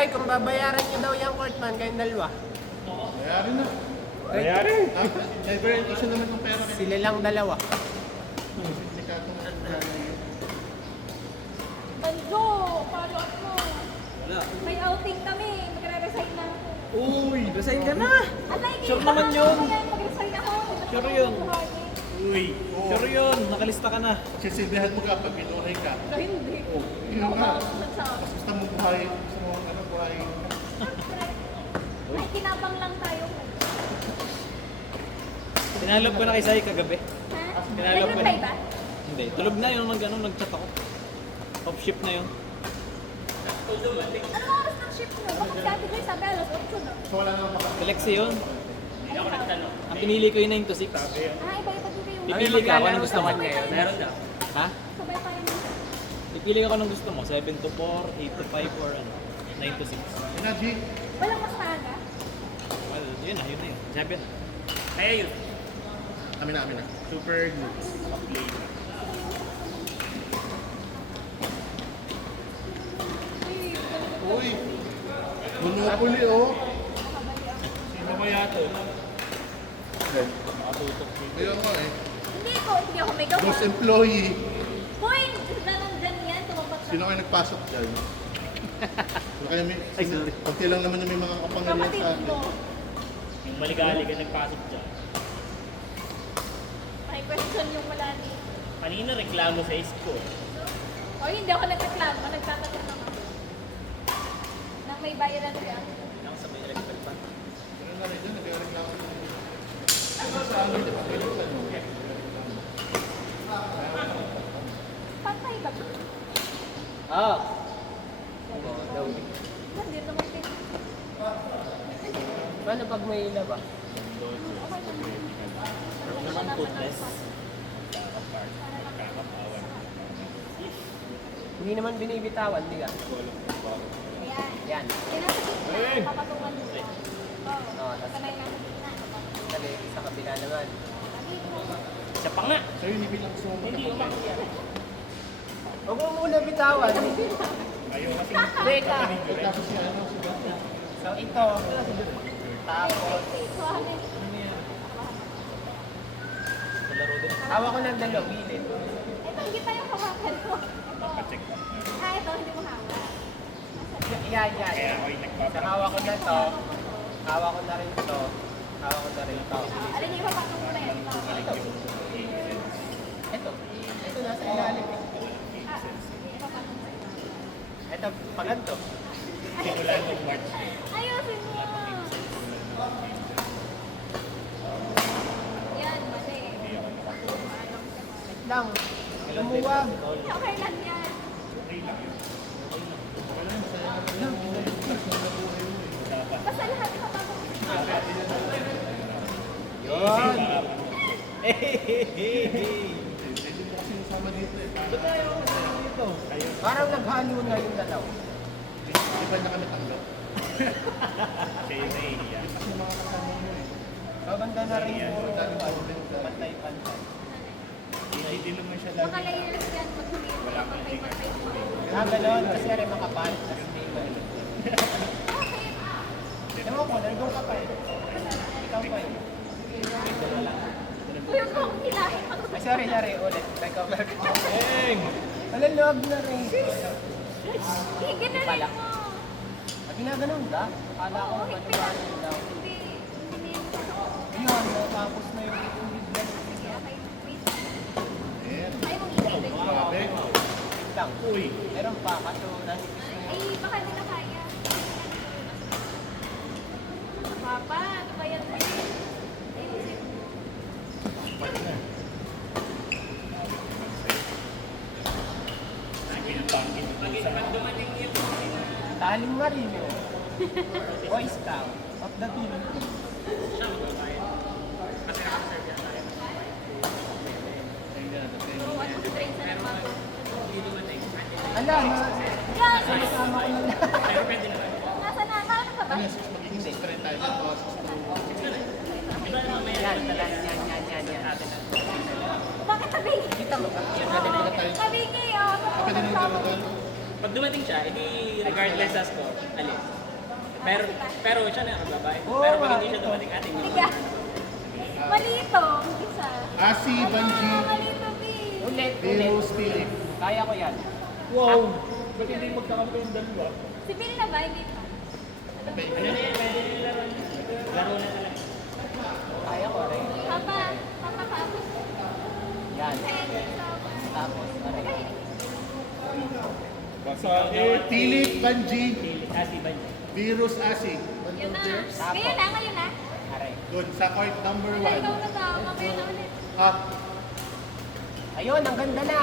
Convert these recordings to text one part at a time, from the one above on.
Ay, kung babayaran niyo daw yung Courtman, kayong dalawa. Bayari na. Bayari. Never issue naman ng pera. Sila lang dalawa. Sindikato mo ng nanay. Banjo, follow-up mo. Wala. May outing kami. Magre-resign na ako. Uy, resign ka na. Alay, Sure naman yun. Mag-resign ako. Sure yun. Uy, sure yun. Nakalista ka na. Sisilbihan mo ka pag binuhay ka. No, hindi. Yun nga. Nagsabi. Mas gusto mo buhay. Gusto mo ano buhay. Ay, kinabang lang tayo. Tinalog ko na kay Sai kagabi. Ha? Kinalog ko Nag-reply na. ba? Hindi, tulog na yun. Nag-chat ako. Off shift na yun. Ano oras ng shift mo? Bakit si Ate Joy sabi alas 8 na? So wala naman baka. Flexi yun. Hindi ako nagtanong. Ang pinili ko yung 9 to 6. Ah, iba-iba din kayo. Pipili ka, anong gusto mo? ngayon. Meron daw. Ha? Sabay tayo na. Pipili ka anong gusto mo. 7 to 4, 8 to 5, or ano? 9 to 6. Energy. Walang mas maaga. Well, yun na yun. 7. Kaya yun. Amin na. Super good. Uy. Monopoly oh. Sino kaya to? Ayun nga eh. Hindi ako may gawa. Most employee. Boy, na nandyan yan. Tumapat siya. Sino kayo nagpasok dyan? Sino kayo may... Kunti lang naman yung may mga kapangyarihan Kapatid sa atin. mo. Yung maligali ka nagpasok dyan. May question yung wala ni. Kanina reklamo sa school. O hindi ako nagreklamo. Nagtatanong naman. Nang may bayaran siya. Lang sa may electric fan. Ano na rin dyan, nagreklamo na. Pantay ba? Ah! Hindi naman din. Paano pag may ila ba? Naman putles. Hindi naman binibitawan, di ka? Ayan. Yan. Yan nasa gitna. Papatungan mo. Oo, tas Kanay nasa gitna. sabi, sa kabila naman. Siya pa nga. Sa'yo, nibilang gusto mo Hindi umakyat. Huwag mo muna bitawan. Ayaw kasi. Teka. Tapos si ano, si Bata. So ito. Tapos, So, hanin. Sa laro din. hawak ko ng dalaw, gilid. Ito, hindi pa yung hawakan mo. Ito. Check. Ah, ito, hindi mo hawak. Yan. Kaya ako'y So, nagpaparamdam. hawak ko na to. Hawak ko na rin to. Hawak ko na rin to. Alin yung ipapatong mo na yan? Ito. Ito. Ito nasa ilalim. Ah, ipapatong mo. Ito, paganto. Simula nung March. Ayusin mo. Yan, mali. Wait lang. Lumuwag. Okay lang yan. Basta lahat ipapatong mo. Yun. Hindi mo kasi nasama dito eh. Ba't ayaw ko sa dito? Parang naghalo na yung dalaw. Di ba na kami tanggap? Siya yung nahihiya. Kasi mga kasama mo eh. Maganda na rin yung pantay-pantay. Hindi naman siya Mga lagi. layers yan. Pag humihin mo, pantay-pantay mo. Ganon, kasi rin makapal. Tapos may mali. Ewan ko, nandun ka pa eh. Ikaw pa eh. Kuya ko, hilahin mo. Ay, sorry, ulit. Recover. Eng! Wala, log na rin. Higin na rin mo. At ginaganon ka? Akala ko Oo, ano higpit ba na. ano daw. Hindi. Hindi mo sa Ayun, natapos na yung bigla. Okay, wait. Eh, Ayaw mong ilagay. grabe. Wait lang. Uy. Meron pa, kaso nanipis na Ay, baka hindi na kaya. Papa, ano ba yan? Ayusin mo. Taling Marino. Boy Scout of the Philippines. So, what was the train sa naman? Ala, Yan! sama ko na lang. Nasa na? Paano ka ba? Ano, magiging 6 tayo dyan. O, 6 Yan. Bakit tabi? Kita mo ba? Tabi kayo. Pwede na yung dalawa. Pag dumating siya, edi regardless sa score, Alin? Pero, pero siya na ang babae. Oo, Pero pag nga. hindi siya dumating, ating Tiga. Malito. Isa. Asi, Banji, Malito, B. Ulit, ulit. Virus, Philip. Kaya ko yan. Wow! Ba't hindi magkakampi yung dalawa? Si Bill na ba? Hindi pa. Ano na yan? Pwede nila laro. Laro na talaga. Kaya ko rin. Papa. Papa, papa. Yan. Hey, Tapos, aray. Basta eh. Philip, Banji, Kasi ba niya? Virus, Asi. Yun na. Ngayon na, ngayon na. Aray. Good, sa court number Wala, ikaw 1. na daw. Mamaya na ulit. Ah, Ayun, ang ganda na.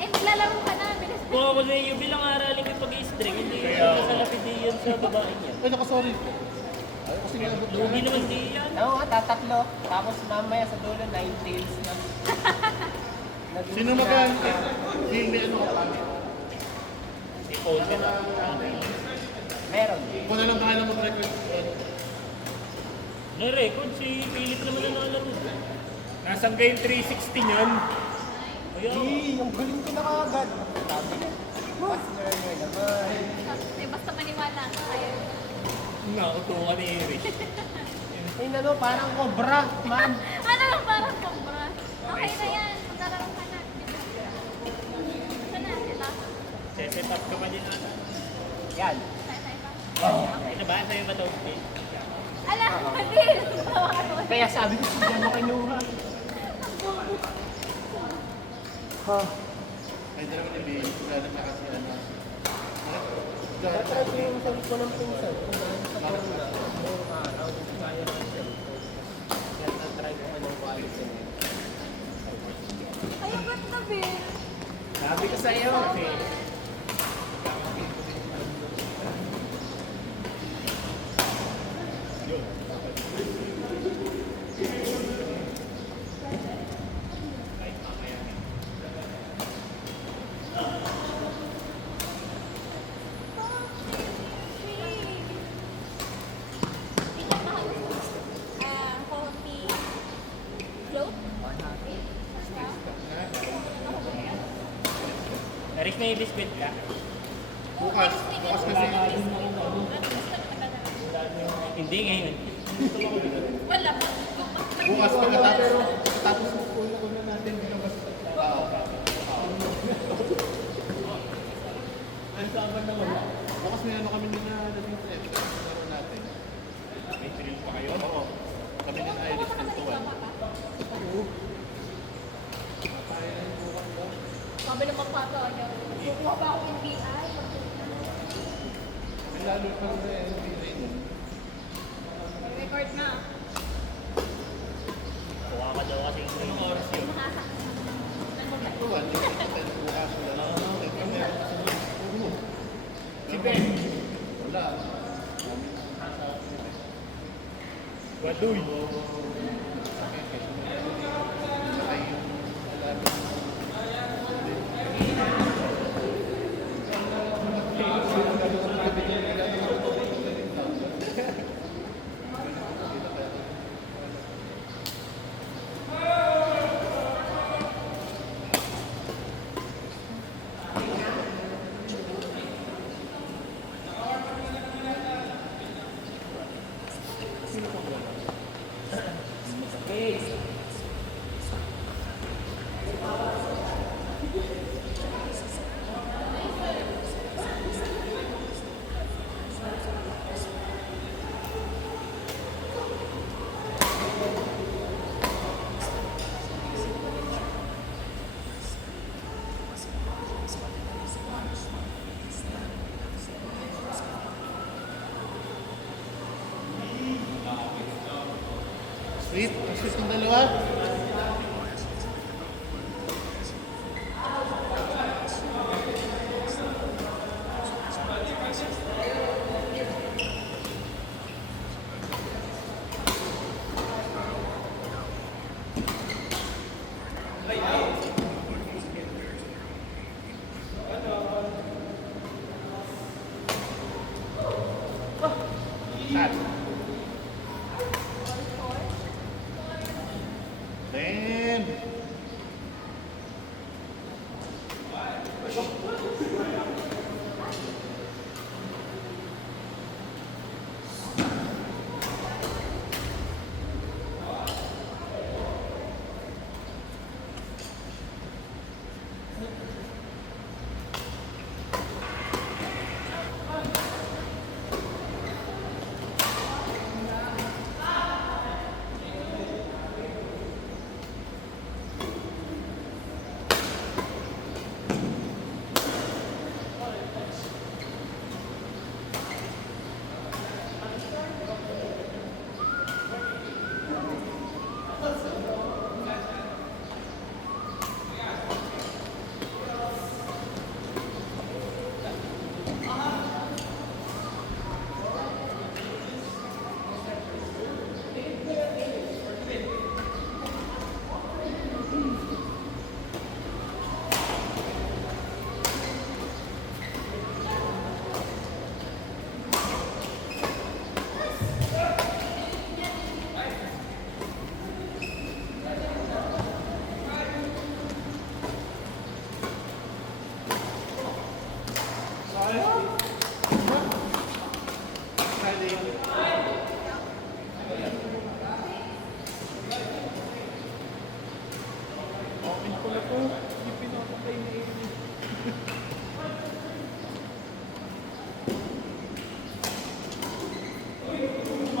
Eh, maglalaro ka na. Bilis Kung ako sa iyo, bilang aralin ko pag-i-string, hindi ko Kaya- sasalapid yan sa babae niya. ay naku, sorry. Ay, kasi nabot Hindi naman di yan. Oo nga, tatatlo. Tapos mamaya sa dulo, 9 tails na. Sino magan? Hindi, ano ka pa? Si Ponce na. Meron. Kung na lang kaya mag-record. Na-record si Philip naman na nalaro. Nasaan game 360 niyan? Ayaw. Yung galing ko na kagad. Sabi niya. Mas learner naman. Eh, basta maniwala ka kayo. Nakutuwa ni Irish. Ay, ano, parang cobra, man. Ano lang parang kumbra? Okay na yan. Maglalaro ka na. Ito na, ito. Set up ka pa din ata. Yan. Tay pa. Nabasa yung ba ito? Alam, Bill. Kaya sabi ko, sige mo kinuha. Ay, dalawa ni Bill. Gano'n na kasi ano. Sabi ko ng pinsan, kung ano sa corona, buong araw, hindi kaya ng cellphone. Kaya na-try ko anong quality niya. Ay, ba't na, Bill? Sabi ko sa'yo, kasi Coffee. Float? Naris na yung biscuit ka. Bukas kasi Hindi ngayon. Wala pa. bukas pagkatapos una natin binabas. Bukas may ano kami nila dating trip. Laro natin. May drill pa kayo? Oo. Kami ng Irish ng tuwan. Sabi ng magpato niya, kukuha pa ako NBI. May lalo pa sa NBA nun. Record na. Kuha ka daw kasi yung oras yun. Tuwan, yung kapatid, bukas wala. Si Ben. Wala. Waduy. Sakay yung Sweet. Ang sweet ng dalawa. Sad. Then,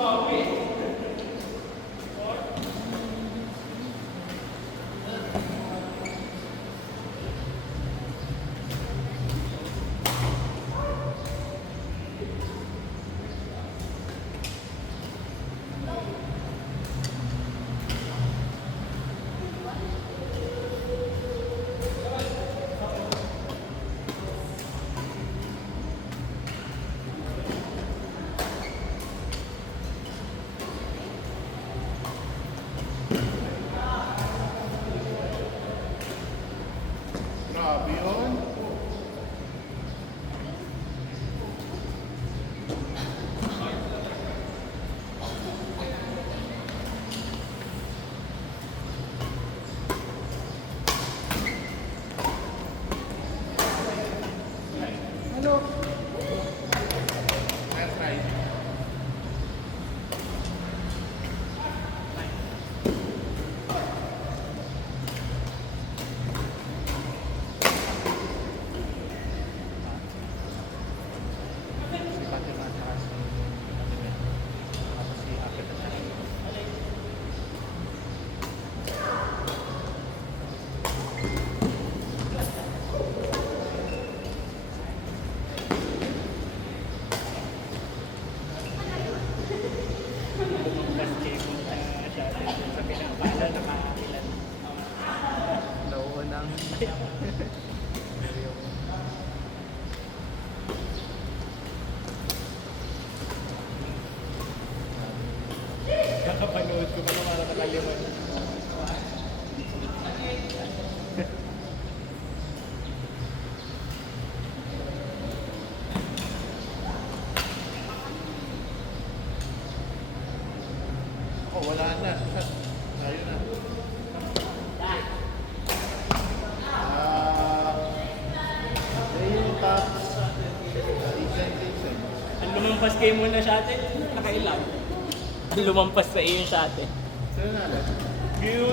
Grabe yun. Ano? Air fry. Si Fatima at saka si Fatima. Tapos si Apet at saka si Bumangkas kayo sa shuttle. Sa pinapala, nakakakilan. Nauunang. Kakapanood ko pa naman nakalimutan. Oh, wala na. Ayun na. Yung tops. Decent. Ang lumampas kayo muna shuttle, nakailan. Lumampas sa iyo yung shuttle. Sino na? Gino